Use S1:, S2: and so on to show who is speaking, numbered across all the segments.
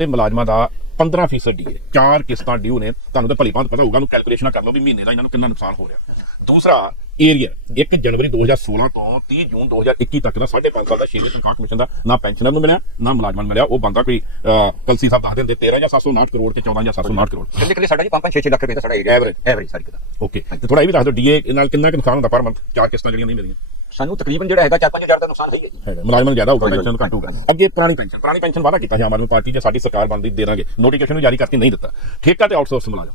S1: ਤੇ ਮੁਲਾਜ਼ਮਾਂ ਦਾ 15% ਡੀਏ ਚਾਰ ਕਿਸ਼ਤਾਂ ਡਿਊ ਨੇ। ਤੁਹਾਨੂੰ ਤਾਂ ਭਲੀ ਭਾਂਤ ਪਤਾ ਹੋਊਗਾ ਨੂੰ ਕੈਲਕੂਲੇਸ਼ਨ ਕਰ ਲਓ ਵੀ ਮਹੀਨੇ ਦਾ ਇਹਨਾਂ ਨੂੰ ਕਿੰਨਾ ਨੁਕਸਾਨ ਹੋ ਰਿਹਾ। ਦੂਸਰਾ ਏਰੀਆ 1 ਜਨਵਰੀ 2016 ਤੋਂ 30 ਜੂਨ 2021 ਤੱਕ ਦਾ 5.5 ਸਾਲ ਦਾ ਸ਼ੇਰੀ ਤਨਖਾਹ ਕਮਿਸ਼ਨ ਦਾ ਨਾ ਪੈਨਸ਼ਨਰ ਨੂੰ ਮਿਲਿਆ ਨਾ ਮੁਲਾਜ਼ਮਾਂ ਨੂੰ ਮਿਲਿਆ। ਉਹ ਬੰਦਾ ਕੋਈ ਕਲਸੀ ਸਾਹਿਬ ਦੱਸ ਦਿੰਦੇ 13 ਜਾਂ 759 ਕਰੋੜ ਤੇ 14 ਜਾਂ 759 ਕਰੋੜ।
S2: ਕਿੰਨੇ ਕਿੰਨੇ? ਸਾਡਾ ਜੀ 5-5 6 ਲੱਖ ਰੁਪਏ ਦਾ ਸਾਡਾ ਏਰੀਆ
S1: Average।
S2: ਐਵਰੇਜ ਸਾਰੀ ਕਿਦਾ
S1: ਓਕੇ ਤੇ ਥੋੜਾ ਇਹ ਵੀ ਦੱਸ ਦਿਓ ਡੀਏ ਨਾਲ ਕਿੰਨਾ ਕੁ ਨੁਕਸਾਨ ਹੁੰਦਾ ਪਰ ਮੰਥ ਚਾਰ ਕਿਸ਼ਤਾਂ ਜਿਹੜੀਆਂ ਨਹੀਂ ਮਿਲੀਆਂ
S2: ਸਾਨੂੰ ਤਕਰੀਬਨ ਜਿਹੜਾ ਹੈਗਾ 4-5000 ਦਾ ਨੁਕਸਾਨ ਹੈ
S1: ਹੈਗਾ। ਮੁਲਾਜ਼ਮਾਂ ਨੂੰ ਜ਼ਿਆਦਾ ਹੋਊਗਾ ਪੈਨਸ਼ਨ ਘੱਟ ਹੋਊਗਾ। ਅੱਗੇ ਪੁਰਾਣੀ ਪੈਨਸ਼ਨ ਪੁਰਾਣੀ ਪੈਨਸ਼ਨ ਵਾਅਦਾ ਕੀਤਾ ਸੀ ਆਮ ਆਦਮੀ ਪਾਰਟੀ ਜੇ ਸਾਡੀ ਸਰਕਾਰ ਬਣਦੀ ਦੇ ਦਾਂਗੇ। ਨੋਟੀਫਿਕੇਸ਼ਨ ਨੂੰ ਜਾਰੀ ਕਰਕੇ ਨਹੀਂ ਦਿੱਤਾ। ਠੇਕਾ ਤੇ ਆਊਟਸੋਰਸ ਮੁਲਾਜ਼ਮ।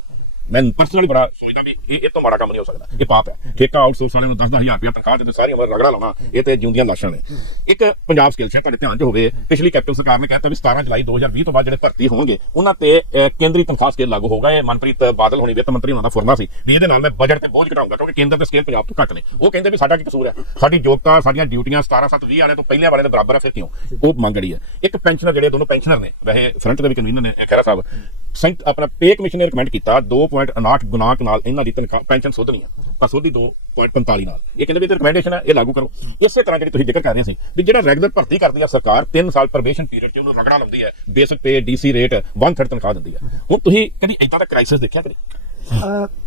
S1: ਮੈਂ ਪਰਸਨਲੀ ਬੜਾ ਸੋਚਦਾ ਵੀ ਇਹ ਇਹ ਤੋਂ ਮਾੜਾ ਕੰਮ ਨਹੀਂ ਹੋ ਸਕਦਾ। ਇਹ ਪਾਪ ਹੈ। ਠੇਕਾ ਆਊਟਸੋਰਸ ਵਾਲਿਆਂ ਨੂੰ 10-10000 ਰੁਪਏ ਤਨਖਾਹ ਦਿੰਦੇ ਸਾਰੀ ਉਮਰ ਰਗੜਾ ਲਾਉਣਾ, ਇਹ ਤੇ ਜਿਉਂਦੀਆਂ ਲਾਸ਼ਾਂ ਨੇ। ਇੱਕ ਪੰਜਾਬ ਸਕਿੱਲ ਸ਼ੇਅਰ ਤੁਹਾਡੇ ਧਿਆਨ 'ਚ ਹੋਵੇ, ਪਿਛਲੀ ਕੈਪਟਨ ਸਰਕਾਰ ਨੇ ਕਹਿਤਾ ਵੀ 17 ਜੁਲਾਈ 2020 ਤੋਂ ਬਾਅਦ ਜਿਹੜੇ ਭਰਤੀ ਹੋਣਗੇ, ਉਹਨਾਂ ਤੇ ਕੇਂਦਰੀ ਤਨਖਾਹ ਸਕੇਲ ਲਾਗੂ ਹੋਗਾ ਇਹ ਮਨਪ੍ਰੀਤ ਬਾਦਲ ਹੋਣੀ ਵਿੱਤ ਮੰਤਰੀ, ਉਹਨਾਂ ਦਾ ਫੁਰਨਾ ਸੀ ਵੀ ਇਹਦੇ ਨਾਲ ਮੈਂ ਬਜਟ ਤੇ ਬੋਝ ਘਟਾਉਂਗਾ, ਕਿਉਂਕਿ ਕੇਂਦਰ ਦੇ ਸਕੇਲ ਪੰਜਾਬ ਤੋਂ ਘੱਟ ਨੇ। ਉਹ ਕਹਿੰਦੇ ਵੀ ਸਾਡਾ ਕੀ ਕਸੂਰ ਹੈ? ਸਾਡੀ ਯੋਗਤਾ, ਸਾਡੀਆਂ ਡਿਊਟੀਆਂ 17 7 20 ਵਾਲੇ ਤੋਂ ਪਹਿਲੇ ਵਾਲੇ ਦੇ ਬਰਾਬਰ ਹੈ, ਫਿਰ ਕਿਉਂ? ਉਹ ਮੰਗ ਰਹੀ ਹੈ। ਇੱਕ ਪੈਨਸ਼ਨਰ ਜਿਹੜੇ ਦੋਨੋਂ ਪੈਨਸ਼ਨਰ ਨੇ, ਵੈਸੇ ਫਰੰਟ ਦੇ ਵੀ ਕਨਵੀਨਰ ਨੇ, ਇਹ ਸਾਹਿਬ। ਸੈਂਟ ਆਪਣਾ ਪੇ ਕਮਿਸ਼ਨ ਨੇ ਰਿਕਮੈਂਡ ਕੀਤਾ 2.59 ਗੁਨਾਕ ਨਾਲ ਇਹਨਾਂ ਦੀ ਤਨਖਾਹ ਪੈਨਸ਼ਨ ਸੋਧਣੀ ਹੈ ਪਰ ਸੋਧੀ 2.45 ਨਾਲ। ਇਹ ਕਹਿੰਦੇ ਵੀ ਇਹ ਰეკਮੈਂਡੇਸ਼ਨ ਆ, ਇਹ ਲਾਗੂ ਕਰੋ। ਇਸੇ ਤਰ੍ਹਾਂ ਜਿਹੜੀ ਤੁਸੀਂ ਜ਼ਿਕਰ ਕਰ ਰਹੇ ਸੀ, ਵੀ ਜਿਹੜਾ ਰੈਗੂਲਰ ਭਰਤੀ ਕਰਦੀ ਆ ਸਰਕਾਰ 3 ਸਾਲ ਪ੍ਰੋਬੇਸ਼ਨ ਪੀਰੀਅਡ 'ਚ ਉਹਨੂੰ ਰਗੜਾ ਲਾਉਂਦੀ ਹੈ ਬੇਸਿਕ ਪੇ ਡੀਸੀ ਰੇਟ 1/3 ਤਨਖਾਹ ਦਿੰਦੀ ਹੈ ਹੁਣ ਤੁਸੀਂ ਕਦੀ ਇਦਾਂ ਦਾ ਕ੍ਰਾਈਸਿਸ ਦੇਖਿਆ ਕਦੇ?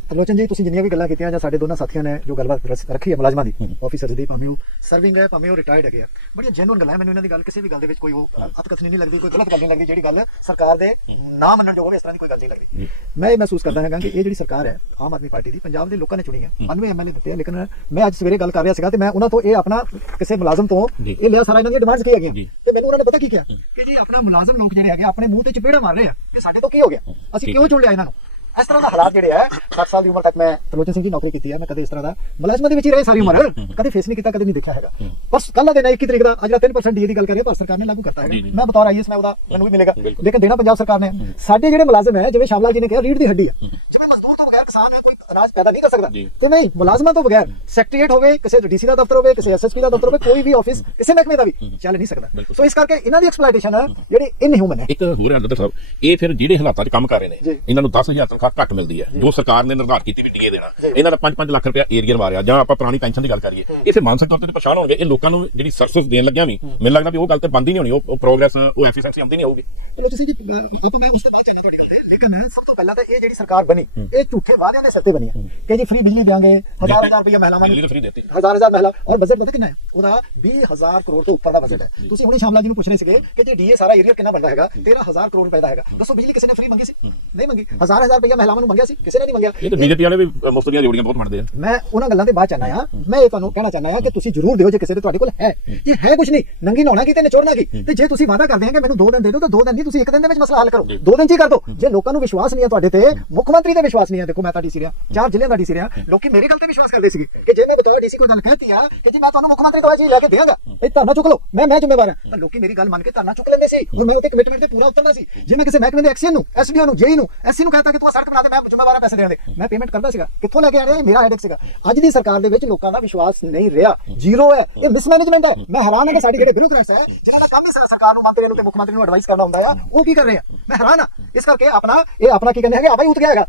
S3: ਤਰਲੋਚਨ ਜੀ ਤੁਸੀਂ ਜਿੰਨੀਆਂ ਵੀ ਗੱਲਾਂ ਕੀਤੀਆਂ ਜਾਂ ਸਾਡੇ ਦੋਨਾਂ ਸਾਥੀਆਂ ਨੇ ਜੋ ਗੱਲਬਾਤ ਰੱਖੀ ਹੈ ਮੁਲਾਜ਼ਮਾਂ ਦੀ ਆਫੀਸਰਸ ਦੀ ਭਾਵੇਂ ਉਹ ਸਰਵਿੰਗ ਹੈ ਭਾਵੇਂ ਉਹ ਰਿਟਾਇਰਡ ਹੈਗੇ ਆ ਬੜੀਆਂ ਜੈਨੂਨ ਗੱਲਾਂ ਹੈ ਮੈਨੂੰ ਇਹਨਾਂ ਦੀ ਗੱਲ ਕਿਸੇ ਵੀ ਗੱਲ ਦੇ ਵਿੱਚ ਕੋਈ ਉਹ ਅਤਕਥਨੀ ਨਹੀਂ ਲੱਗਦੀ ਕੋਈ ਗਲਤ ਗੱਲ ਨਹੀਂ ਲੱਗਦੀ ਜਿਹੜੀ ਗੱਲ ਸਰਕਾਰ ਦੇ ਨਾ ਮੰਨਣ ਯੋਗ ਹੋਵੇ ਇਸ ਤਰ੍ਹਾਂ ਦੀ ਕੋਈ ਗੱਲ ਨਹੀਂ ਲੱਗਦੀ। ਮੈਂ ਇਹ ਮਹਿਸੂਸ ਕਰਦਾ ਹਾਂ ਕਿ ਇਹ ਜਿਹੜੀ ਸਰਕਾਰ ਹੈ ਆਮ ਆਦਮੀ ਪਾਰਟੀ ਦੀ ਪੰਜਾਬ ਦੇ ਲੋਕਾਂ ਨੇ ਚੁਣੀ ਹੈ। 92 ਐਮਐਲਏ ਦਿੱਤੇ ਆ ਲੇਕਿਨ ਮੈਂ ਅੱਜ ਸਵੇਰੇ ਗੱਲ ਕਰ ਰਿਹਾ ਸੀਗਾ ਤੇ ਮੈਂ ਉਹਨਾਂ ਤੋਂ ਇਹ ਆਪਣਾ ਕਿਸੇ ਮੁਲਾਜ਼ਮ ਤੋਂ। ਇਹ ਲਿਆ ਸਾਰਾ ਇਹਨਾਂ ਦੀਆਂ ਡਿਮਾਂਡਸ ਕੀ ਹੈਗੀਆਂ। ਤੇ ਮੈਨੂੰ ਉਹਨਾਂ ਨੇ ਪਤਾ ਕੀ ਕਿਹਾ? ਕਿ ਜੀ ਆਪਣਾ ਮੁਲਾਜ਼ਮ ਲੋਕ ਜਿਹੜੇ ਹੈਗੇ ਆਪਣੇ ਮੂੰਹ ਤੇ ਚਪੇੜਾ ਮਾਰ ਰਹੇ ਆ। ਕਿ ਸਾਡੇ ਤੋਂ ਕੀ ਹੋ ਗਿਆ? ਅਸੀਂ ਕਿਉਂ ਚੁਣ ਲਿਆ ਇਹਨਾਂ ਨੂੰ? ਇਸ ਤਰ੍ਹਾਂ ਦਾ ਹਾਲਾਤ ਜਿਹੜੇ ਆ 60 ਸਾਲ ਦੀ ਉਮਰ ਤੱਕ ਮੈਂ ਤਲੋਚਨ ਸਿੰਘ ਦੀ ਨੌਕਰੀ ਕੀਤੀ ਹੈ ਮੈਂ ਕਦੇ ਇਸ ਤਰ੍ਹਾਂ ਦਾ ਮੁਲਾਜ਼ਮਾਂ ਦੇ ਵਿੱਚ ਹੀ ਰਹੇ ਸਾਰੀ ਉਮਰ। ਕਦੇ ਫੇਸ ਨਹੀਂ ਕੀਤਾ ਕਦੇ ਨਹੀਂ ਦੇਖਿਆ ਹੈਗਾ। ਪਰ ਕੱਲ ਦਾ ਦਿਨ ਹੈ 21 ਤਰੀਕ ਦਾ ਅੱਜ ਦਾ 3% ਡੀਏ ਦੀ ਗੱਲ ਕਰੀਏ ਭਾਰਤ ਸਰਕਾਰ ਨੇ ਲਾਗੂ ਕਰਤਾ ਹੈ। ਮੈਂ ਬਤੌਰ ਆਈਐਸ ਮੈਂ ਉਹਦਾ ਮੈਨੂੰ ਵੀ ਮਿਲੇਗਾ। ਲੇਕਿਨ ਦੇਣਾ ਪੰਜਾਬ ਸਰਕਾਰ ਨੇ। ਸਾਡੇ ਜਿਹੜੇ ਮੁਲਾਜ਼ਮ ਹੈ ਜਿਵੇਂ ਸ਼ਾਮਲਾ ਜੀ ਨੇ ਕਿਹਾ ਰੀੜ ਦੀ ਹੱਡੀ ਹੈ ਜਿਵੇਂ ਮਜ਼ਦੂਰ ਤੋਂ ਬਗੈਰ ਕਿਸਾਨ ਹੈ ਕੋਈ ਅਨਾਜ ਪੈਦਾ ਨਹੀਂ ਕਰ ਸਕਦਾ। ਤੇ ਨਹੀਂ ਮੁਲਾਜ਼ਮਾਂ ਤੋਂ ਬਗੈਰ ਸੈਕਟਰੀਏਟ ਹੋਵੇ ਕਿਸੇ ਡੀਸੀ ਦਾ ਦਫ਼ਤਰ ਹੋਵੇ ਕਿਸੇ ਐਸਐਸਪੀ ਦਾ ਦਫ਼ਤਰ ਹੋਵੇ ਕੋਈ ਵੀ ਆਫਿਸ ਕਿਸੇ ਮਹਿਕਮੇ ਦਾ ਵੀ ਚੱਲ ਨਹੀਂ ਸਕਦਾ। ਸੋ ਇਸ ਕਰਕੇ ਇਹਨਾਂ ਦੀ ਐਕਸਪਲੋਇਟੇਸ਼ਨ ਜਿਹੜੀ ਇਨਹਿਊਮਨ ਹੈ।
S1: ਇੱਕ ਹੋਰ ਹੈ ਅੰਦਰ ਸਾਹਿਬ ਇਹ ਫਿਰ ਜਿਹੜੇ ਹਾਲਾਤਾਂ 'ਚ ਕੰਮ ਕਰ ਰਹੇ ਨੇ। ਇਹਨਾਂ ਨੂੰ 10000 ਤਨਖਾਹ ਘੱਟ ਮਿਲਦੀ ਹੈ। ਜੋ। ਸਰਕਾਰ ਨੇ ਨਿਰਧਾਰਿਤ ਕੀਤੀ ਵੀ ਡੀਏ ਦੇਣਾ ਇਹਨਾਂ ਦਾ 5-5 ਲੱਖ ਰੁਪਇਆ ਏਰੀਅਰ ਮਾਰਿਆ ਜਾਂ ਆਪਾਂ ਪੁਰਾਣੀ ਪੈਨਸ਼ਨ ਦੀ ਗੱਲ ਕਰੀਏ ਇਹ ਫਿਰ ਮਾਨਸਿਕ ਤੌਰ ਤੇ ਪਛਾਣ ਹੋਣਗੇ। ਇਹ ਲੋਕਾਂ ਨੂੰ ਜਿਹੜੀ ਸਰਵਿਸ ਦੇਣ ਲੱਗਿਆ ਵੀ ਮੈਨੂੰ ਲੱਗਦਾ ਵੀ ਉਹ ਗੱਲ ਤੇ ਬੰਦੀ ਨਹੀਂ ਹੋਣੀ ਉਹ ਪ੍ਰੋਗਰੈਸ ਉਹ ਐਫੀਸ਼ੀਐਂਸੀ ਆਉਂਦੀ ਨਹੀਂ ਹੋਊਗੀ।
S3: ਚਲੋ ਤੁਸੀਂ ਜੀ ਆਪਾਂ ਮੈਂ ਉਸ ਤੋਂ ਬਾਅਦ ਚੱਲਣਾ ਤੁਹਾਡੀ ਗੱਲ ਲੇਕਿਨ ਸਭ ਤੋਂ ਪਹਿਲਾਂ ਤਾਂ ਇਹ ਜਿਹੜੀ ਸਰਕਾਰ ਬਣੀ ਇਹ ਝੂਠੇ ਵਾਅਦਿਆਂ ਦੇ ਸਿਰ ਤੇ ਬਣੀ। ਹੈ। ਕਿ ਜੀ ਫ੍ਰੀ ਬਿਜਲੀ ਹਜ਼ਾਰ ਹਜ਼ਾਰ ਰੁਪਏ ਮਹਿਲਾਵਾਂ
S1: ਬਿਜਲੀ
S3: ਨੂੰ।
S1: ਤਾਂ free ਦਿੱਤੀ।
S3: ਹਜ਼ਾਰ ਹਜ਼ਾਰ ਮਹਿਲਾ ਔਰ ਬਜਟ ਪਤਾ ਕਿੰਨਾ ਹੈ? ਉਹਦਾ 20000 ਕਰੋੜ ਤੋਂ ਉੱਪਰ ਦਾ ਬਜਟ ਹੈ। ਤੁਸੀਂ ਹੁਣੇ ਸ਼ਾਮਲਾ ਜੀ ਨੂੰ ਪੁੱਛ ਰਹੇ ਸੀਗੇ ਕਿ ਜੇ ਡੀਏ ਸਾਰਾ ਏਰੀਆ ਕਿੰਨਾ ਬਣਦਾ ਹੈਗਾ? 13000 ਕਰੋੜ ਰੁਪਏ ਦਾ ਹੈਗਾ। ਦੱਸੋ ਬਿਜਲੀ ਕਿਸੇ ਨੇ ਫ੍ਰੀ ਮੰਗੀ ਸੀ? ਨਹੀਂ ਮੰਗੀ। ਹਜ਼ਾਰ ਹਜ਼ਾਰ ਰੁਪਏ ਮਹਿਲਾਵਾਂ ਨੂੰ ਮੰਗਿਆ ਸੀ? ਕਿਸੇ ਨੇ ਨਹੀਂ ਮੰਗਿਆ?
S1: ਇਹ ਤਾਂ ਬੀਜੇਪੀ ਵਾਲੇ ਵੀ ਮੁਫਤ ਦੀਆਂ ਜੋੜੀਆਂ ਬਹੁਤ ਮੰਨਦੇ ਆ।
S3: ਮੈਂ ਉਹਨਾਂ ਗੱਲਾਂ ਦੇ ਬਾਅਦ ਚਾਹਨਾ ਆ ਮੈਂ ਇਹ ਤੁਹਾਨੂੰ ਕਹਿਣਾ ਚਾਹਨਾ ਆ ਕਿ ਤੁਸੀਂ ਜ਼ਰੂਰ ਦਿਓ ਜੇ ਕਿਸੇ ਦੇ ਤੁਹਾਡੇ ਕੋਲ ਹੈ। ਇਹ ਹੈ ਕੁਝ ਨਹੀਂ। ਨੰਗੀ ਨਹਾਉਣਾ ਕੀ ਤੇ ਨਿਚੋੜਨਾ ਕੀ? ਤੇ ਜੇ ਤੁਸੀਂ ਵਾਅਦਾ ਕਰਦੇ ਆ ਕਿ ਮੈਨੂੰ 2 ਦਿਨ ਦੇ ਦਿਓ ਤਾਂ 2 ਦਿਨ ਨਹੀਂ ਤੁਸੀਂ ਇੱਕ ਦਿਨ ਦੇ ਵਿੱਚ ਮਸਲਾ ਹੱਲ ਕਰੋ। 2 ਦਿਨ ਚ ਹੀ ਕਰ ਦਿਓ ਜੇ ਲੋਕਾਂ ਨੂੰ ਵਿਸ਼ਵਾਸ ਨਹੀਂ ਹੈ ਤੁਹਾਡੇ ਤੇ ਮੁੱਖ ਮੰਤਰੀ ਤੇ ਵਿਸ਼ਵਾਸ ਨਹੀਂ ਹੈ ਦੇਖੋ ਮੈਂ ਤਾਂ ਡੀਸੀ ਰਿਹਾ। ਚਾਰ ਜ਼ਿਲ੍ਹਿਆਂ ਦਾ ਡੀਸੀ ਰਿਹਾ। ਲੋਕੀ ਮੇਰੀ ਗੱਲ ਤੇ ਵਿਸ਼ਵਾਸ ਕਰਦੇ ਸੀਗੇ ਕਿ ਜੇ ਮੈਂ ਬਤੌਰ ਡੀਸੀ ਕੋਈ ਗੱਲ ਕਹਿਤੀ ਆ ਕਿ ਜੀ ਮੈਂ ਤੁਹਾਨੂੰ ਮੁੱਖ ਮੰਤਰੀ ਇਹ ਚੀਜ਼ ਲੈ ਕੇ ਦੇਵਾਂਗਾ। ਇਹ ਧਰਨਾ ਚੁੱਕ ਲਓ। ਮੈਂ ਮੈਂ ਜ਼ਿੰਮੇਵਾਰ ਹਾਂ। ਤਾਂ ਲੋਕੀ ਮੇਰੀ ਗੱਲ ਮੰਨ ਕੇ ਧਰਨਾ ਚੁੱਕ ਲੈਂਦੇ ਸੀ। ਔਰ ਮੈਂ ਉਹਤੇ ਕਮਿਟਮੈਂਟ ਤੇ ਪੂਰਾ ਉਤਰਨਾ ਸੀ। ਜੇ ਮੈਂ ਕਿਸੇ ਮਹਿਕਮੇ ਦੇ ਐਕਸੀਅਨ ਨੂੰ ਐਸਡੀਓ ਨੂੰ ਜੇਈ ਨੂੰ ਐਸਸੀ ਨੂੰ ਕਹਤਾ ਕਿ ਤੂੰ ਸੜਕ ਬਣਾ ਦੇ ਮੈਂ ਜ਼ਿੰਮੇਵਾਰ ਹਾਂ ਪੈਸੇ ਦੇਣ ਦੇ। ਮੈਂ ਪੇਮੈਂਟ ਕਰਦਾ ਸੀਗਾ। ਕਿੱਥੋਂ ਲੈ ਕੇ ਆ ਰਿਹਾ ਇਹ? ਮੇਰਾ ਹੈਡੇਕ ਸੀਗਾ। ਅੱਜ ਦੀ ਸਰਕਾਰ ਦੇ ਵਿੱਚ ਲੋਕਾਂ ਦਾ ਵਿਸ਼ਵਾਸ ਨਹੀਂ ਰਿਹਾ। ਜ਼ੀਰੋ ਹੈ। ਇਹ ਮਿਸਮੈਨੇਜਮੈਂਟ ਹੈ। ਮੈਂ ਹੈਰਾਨ ਹਾਂ ਕਿ ਸਾਡੇ ਜਿਹੜੇ ਬਿਊਰੋਕਰੈਟਸ ਹੈ ਜਿਨ੍ਹਾਂ ਦਾ ਕੰਮ ਹੀ ਸਰਕਾਰ ਨੂੰ ਮੰਤਰੀਆਂ ਨੂੰ ਤੇ ਮੁੱਖ ਮੰਤਰੀ ਨੂੰ ਐਡਵਾਈਸ ਕਰਨਾ ਹੁੰਦਾ ਆ ਉਹ ਕੀ ਕਰ ਰਹੇ ਆ? ਮੈਂ ਹੈਰਾਨ ਹਾਂ। ਇਸ ਕਰਕੇ ਆਪਣਾ ਇਹ ਆਪਣਾ ਕੀ ਕਹਿੰਦੇ ਹੈਗੇ? ਆਵਾ ਹੀ ਉਤ ਗਿਆ ਹੈਗਾ।